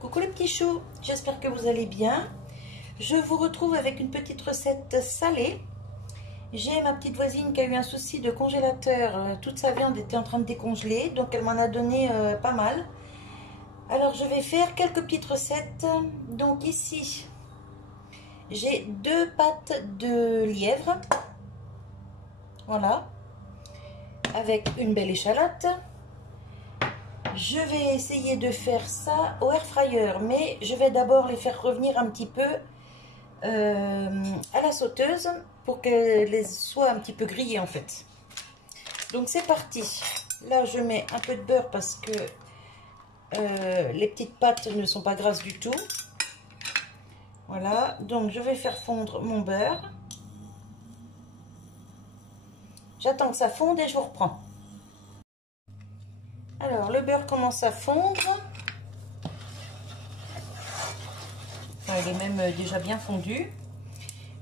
Coucou les petits choux, j'espère que vous allez bien. Je vous retrouve avec une petite recette salée. J'ai ma petite voisine qui a eu un souci de congélateur. Toute sa viande était en train de décongeler, donc elle m'en a donné pas mal. Alors je vais faire quelques petites recettes. Donc ici, j'ai 2 pattes de lièvre. Voilà. Avec une belle échalote. Je vais essayer de faire ça au air fryer, mais je vais d'abord les faire revenir un petit peu à la sauteuse pour qu'elles soient un petit peu grillées en fait. Donc c'est parti. Là je mets un peu de beurre parce que les petites pâtes ne sont pas grasses du tout. Voilà, donc je vais faire fondre mon beurre. J'attends que ça fonde et je vous reprends. Alors le beurre commence à fondre. Il est même déjà bien fondu.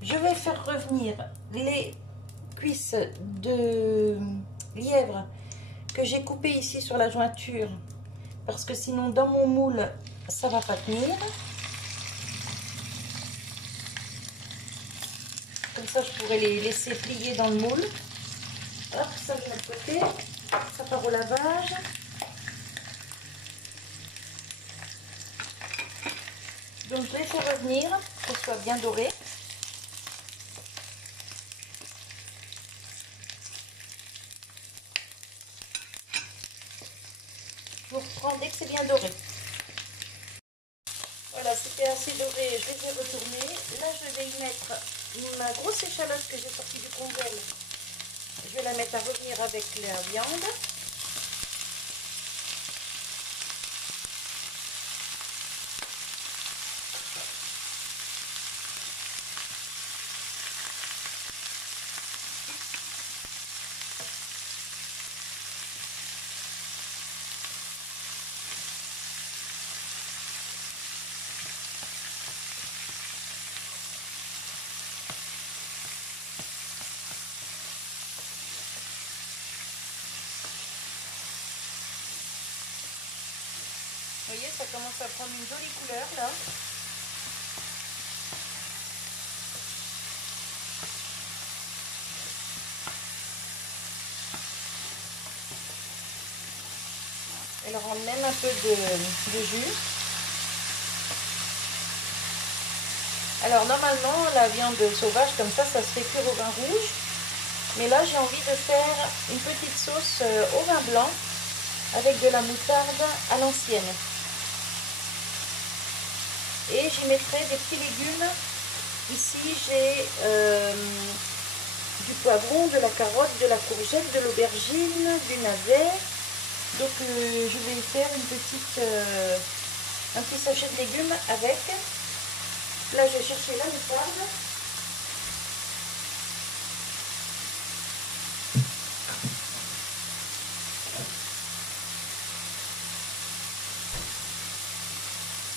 Je vais faire revenir les cuisses de lièvre que j'ai coupées ici sur la jointure parce que sinon dans mon moule ça va pas tenir. Comme ça je pourrais les laisser plier dans le moule. Hop, ça je mets de côté, ça part au lavage. Donc je les fais revenir pour que ce soit bien doré. Je vous reprends dès que c'est bien doré. Voilà, c'était assez doré, je les ai retournés. Là je vais y mettre ma grosse échalote que j'ai sortie du congèle. Je vais la mettre à revenir avec la viande. Vous voyez, ça commence à prendre une jolie couleur là. Elle rend même un peu de jus. Alors normalement la viande sauvage comme ça se fait cuire au vin rouge. Mais là j'ai envie de faire une petite sauce au vin blanc avec de la moutarde à l'ancienne. Et j'y mettrai des petits légumes. Ici j'ai du poivron, de la carotte, de la courgette, de l'aubergine, du navet. Donc je vais faire un petit sachet de légumes avec. Là je vais chercher la moutarde.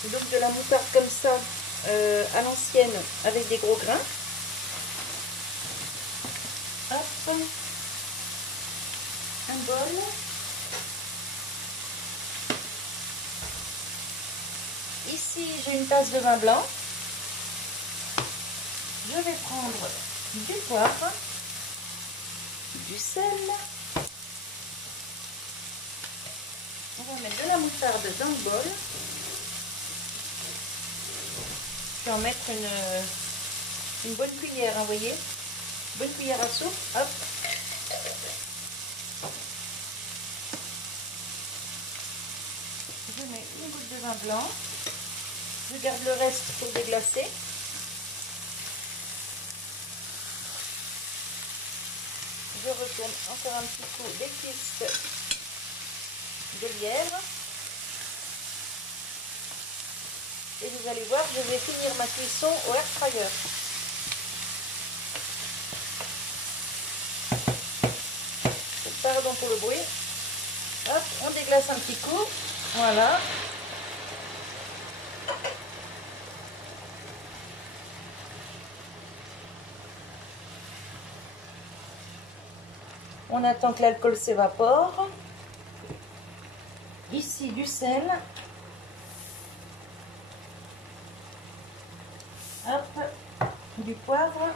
Donc de la moutarde comme ça à l'ancienne avec des gros grains. Hop, un bol. Ici j'ai une tasse de vin blanc. Je vais prendre du poivre, du sel. On va mettre de la moutarde dans le bol. Je vais en mettre une bonne cuillère, vous voyez, bonne cuillère à soupe. Hop. Je mets une goutte de vin blanc. Je garde le reste pour déglacer. Je retourne encore un petit coup les cuisses de lièvre. Et vous allez voir, je vais finir ma cuisson au air fryer. Pardon pour le bruit. Hop, on déglace un petit coup. Voilà. On attend que l'alcool s'évapore. Ici du sel. Hop, du poivre.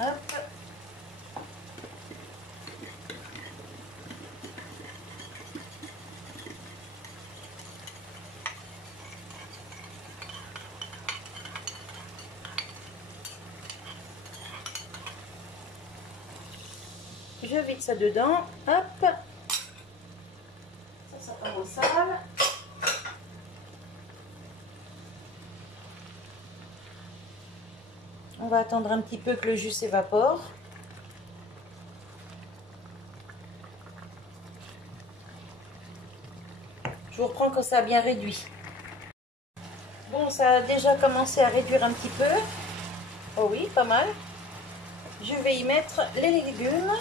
Hop. Je vide ça dedans. Hop. Ça part au sale. On va attendre un petit peu que le jus s'évapore. Je vous reprends quand ça a bien réduit. Bon, ça a déjà commencé à réduire un petit peu. Oh oui, pas mal. Je vais y mettre les légumes.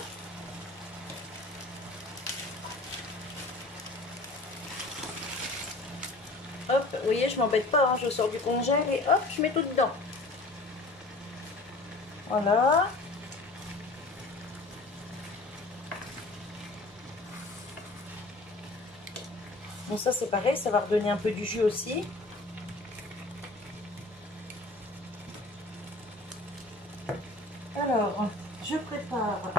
Hop, vous voyez, je m'embête pas, hein, je sors du congèle et hop, je mets tout dedans. Voilà. Bon, ça c'est pareil, ça va redonner un peu du jus aussi. Alors, je prépare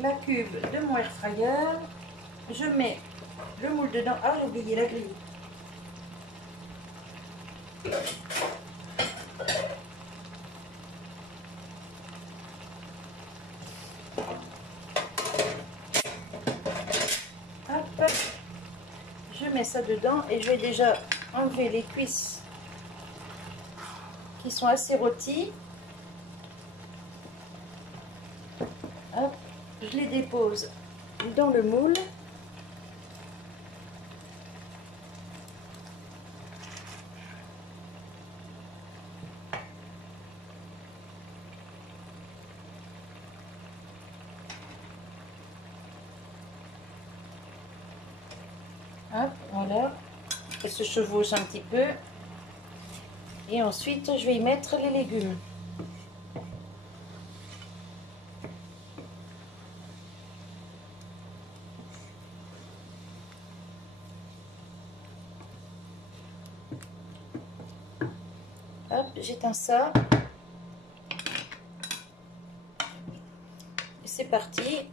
la cuve de mon air fryer. Je mets le moule dedans. Ah, j'ai oublié la grille. Hop. Je mets ça dedans et je vais déjà enlever les cuisses qui sont assez rôties. Hop. Je les dépose dans le moule. Hop, voilà. Elle se chevauche un petit peu. Et ensuite, je vais y mettre les légumes. Hop, j'éteins ça. Et c'est parti.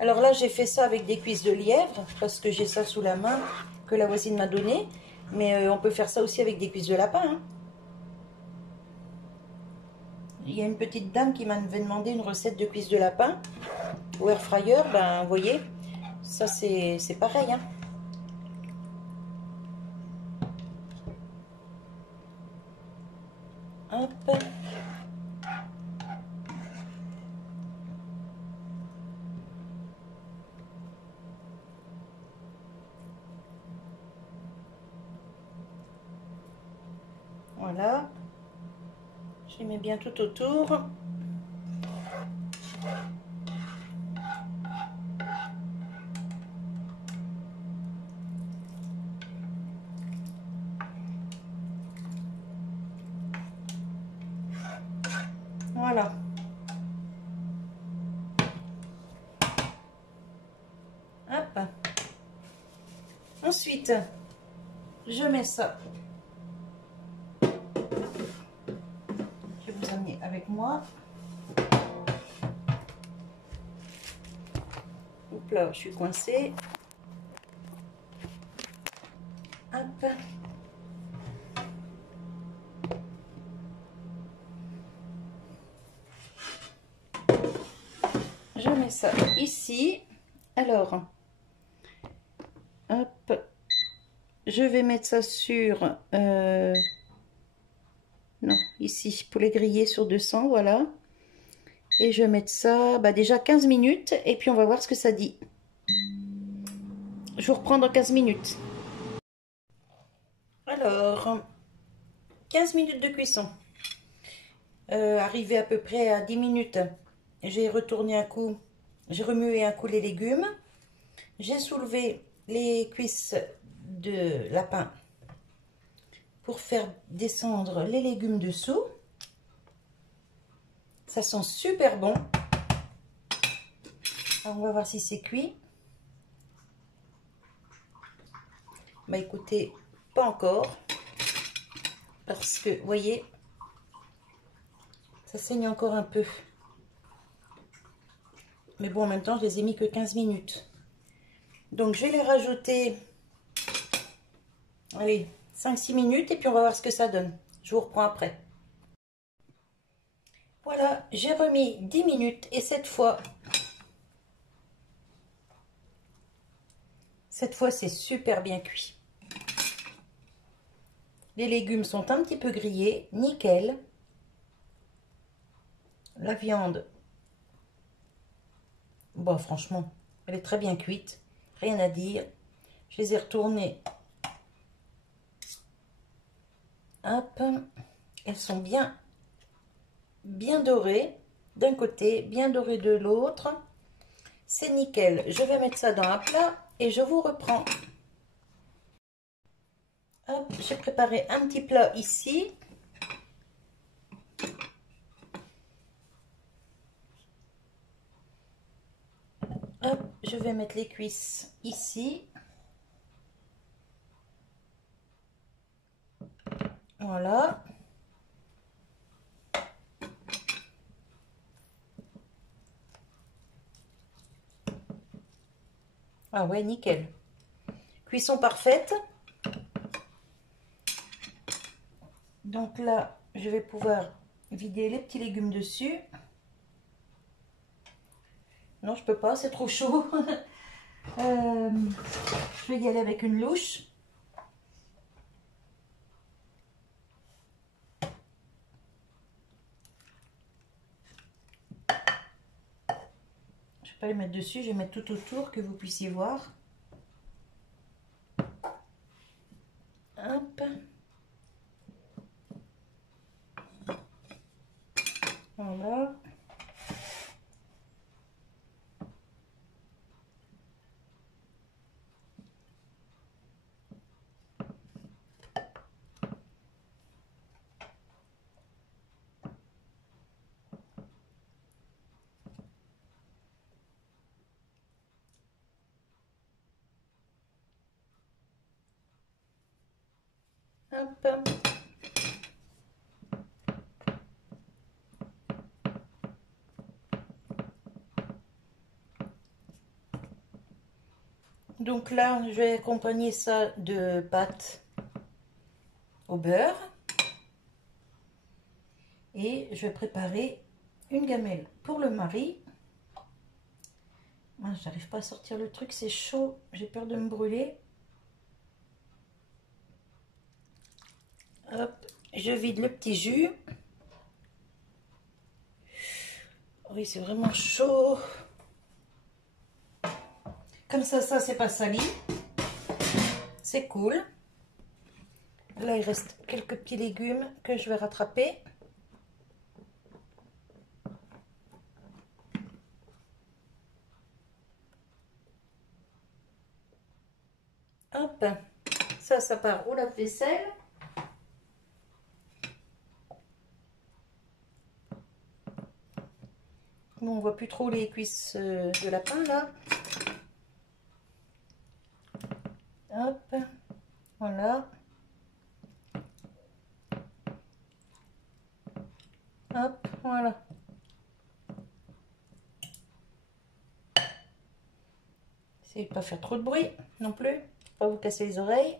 Alors là, j'ai fait ça avec des cuisses de lièvre, parce que j'ai ça sous la main, que la voisine m'a donné. Mais on peut faire ça aussi avec des cuisses de lapin. Hein. Il y a une petite dame qui m'avait demandé une recette de cuisses de lapin au air fryer. Ben, vous voyez, ça c'est pareil. Hein. Hop. Voilà, je les mets bien tout autour. Voilà. Hop. Ensuite, je mets ça. Je vais vous amener avec moi. Oups là, je suis coincée. Hop. Je mets ça ici. Alors, hop, je vais mettre ça sur... non, ici, pour les griller sur 200, voilà. Et je vais mettre ça, bah déjà 15 minutes, et puis on va voir ce que ça dit. Je vous reprends dans 15 minutes. Alors, 15 minutes de cuisson. arrivé à peu près à 10 minutes, j'ai retourné un coup, j'ai remué un coup les légumes. J'ai soulevé les cuisses de lapin pour faire descendre les légumes dessous. Ça sent super bon. Alors, on va voir si c'est cuit. Bah écoutez, pas encore. Parce que, vous voyez, ça saigne encore un peu. Mais bon, en même temps, je les ai mis que 15 minutes. Donc, je vais les rajouter, allez, 5-6 minutes. Et puis, on va voir ce que ça donne. Je vous reprends après. Voilà, j'ai remis 10 minutes. Et cette fois, c'est super bien cuit. Les légumes sont un petit peu grillés, nickel. La viande, bon franchement, elle est très bien cuite, rien à dire. Je les ai retournées. Hop, elles sont bien dorées d'un côté, bien dorées de l'autre. C'est nickel. Je vais mettre ça dans un plat et je vous reprends. Hop, j'ai préparé un petit plat ici. Hop, je vais mettre les cuisses ici. Voilà. Ah ouais, nickel. Cuisson parfaite. Donc là, je vais pouvoir vider les petits légumes dessus. Non, je peux pas, c'est trop chaud. Je vais y aller avec une louche. Je vais pas les mettre dessus, je vais mettre tout autour que vous puissiez voir. Hop. Voilà. Hop. Donc là, je vais accompagner ça de pâtes au beurre. Et je vais préparer une gamelle pour le mari. Moi, j'arrive pas à sortir le truc, c'est chaud, j'ai peur de me brûler. Hop, je vide le petit jus. Oui, c'est vraiment chaud. Comme ça c'est pas sali. C'est cool. Là, il reste quelques petits légumes que je vais rattraper. Hop, ça part au lave-vaisselle. Bon, on voit plus trop les cuisses de lapin là. Hop, voilà. Hop, voilà. Essayez de pas faire trop de bruit non plus, pas vous casser les oreilles.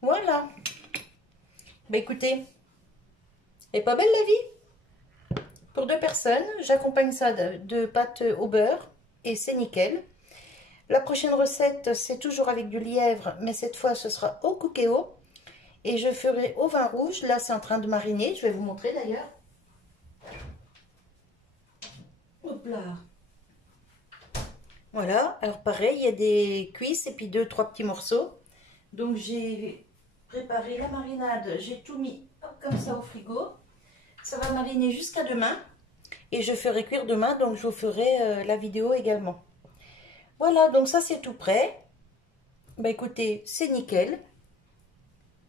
Voilà. Bah écoutez, elle est pas belle la vie? Pour 2 personnes, j'accompagne ça de pâtes au beurre et c'est nickel. La prochaine recette, c'est toujours avec du lièvre, mais cette fois, ce sera au cookéo. Et je ferai au vin rouge. Là, c'est en train de mariner. Je vais vous montrer d'ailleurs. Hop là. Voilà, alors pareil, il y a des cuisses et puis 2-3 petits morceaux. Donc j'ai préparé la marinade, j'ai tout mis hop, comme ça au frigo. Ça va mariner jusqu'à demain et je ferai cuire demain, donc je vous ferai la vidéo également. Voilà, donc ça c'est tout prêt. Bah écoutez, c'est nickel.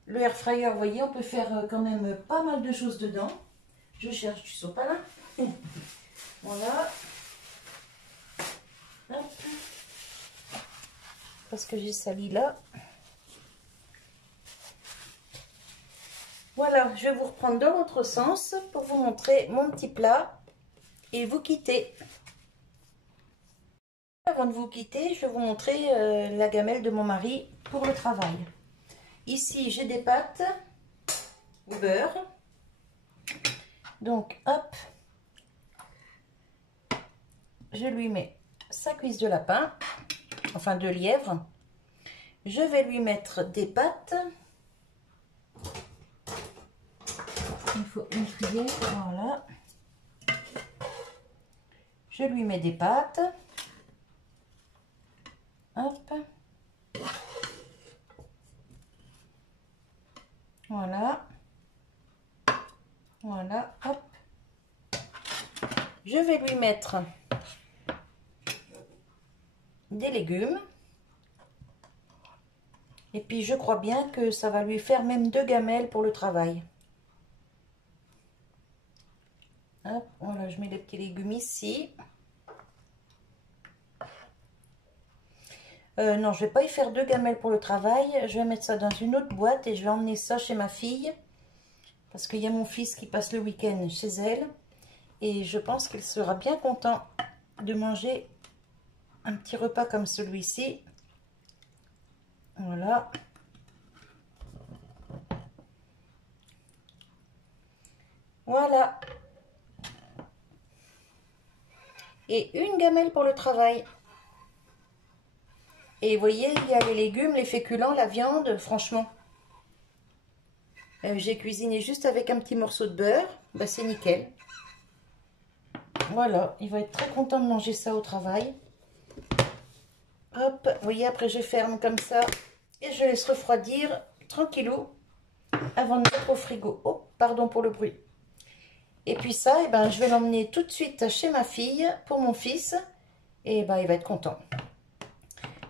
Le air fryer, vous voyez, on peut faire quand même pas mal de choses dedans. Je cherche du sopalin. Voilà. Hop. Parce que j'ai sali là. Voilà, je vais vous reprendre dans l'autre sens pour vous montrer mon petit plat et vous quitter. Avant de vous quitter, je vais vous montrer la gamelle de mon mari pour le travail. Ici, j'ai des pâtes au beurre. Donc, hop, je lui mets sa cuisse de lapin, enfin de lièvre. Je vais lui mettre des pâtes. Il faut une cuillère, voilà. Je lui mets des pâtes. Hop. Voilà. Voilà, hop. Je vais lui mettre des légumes. Et puis je crois bien que ça va lui faire même 2 gamelles pour le travail. Hop, voilà, je mets les petits légumes ici. Non, je vais pas y faire 2 gamelles pour le travail. Je vais mettre ça dans une autre boîte et je vais emmener ça chez ma fille. Parce qu'il y a mon fils qui passe le week-end chez elle. Et je pense qu'il sera bien content de manger un petit repas comme celui-ci. Voilà. Voilà. Et une gamelle pour le travail. Et vous voyez, il y a les légumes, les féculents, la viande, franchement. J'ai cuisiné juste avec un petit morceau de beurre. Bah, c'est nickel. Voilà, il va être très content de manger ça au travail. Hop, vous voyez, après je ferme comme ça. Et je laisse refroidir tranquillou avant de mettre au frigo. Oh, pardon pour le bruit. Et puis ça, eh ben, je vais l'emmener tout de suite chez ma fille pour mon fils. Et ben, il va être content.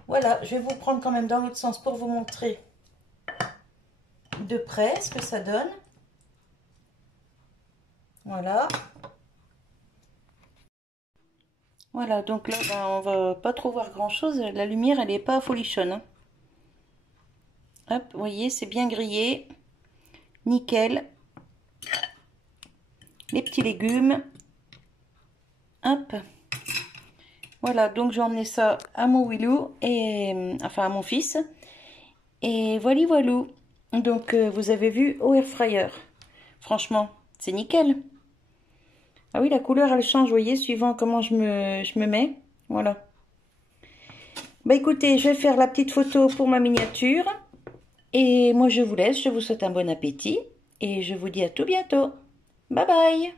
Voilà, je vais vous prendre quand même dans l'autre sens pour vous montrer de près ce que ça donne. Voilà. Voilà, donc là, ben, on va pas trop voir grand chose. La lumière, elle n'est pas folichonne. Hein. Hop, vous voyez, c'est bien grillé. Nickel. Les petits légumes. Hop. Voilà, donc j'ai emmené ça à mon Willou, et enfin à mon fils. Et voilà, voilà. Donc vous avez vu au air fryer. Franchement, c'est nickel. Ah oui, la couleur elle change, vous voyez, suivant comment je me mets. Voilà. Bah écoutez, je vais faire la petite photo pour ma miniature. Et moi je vous laisse, je vous souhaite un bon appétit. Et je vous dis à tout bientôt. Bye bye.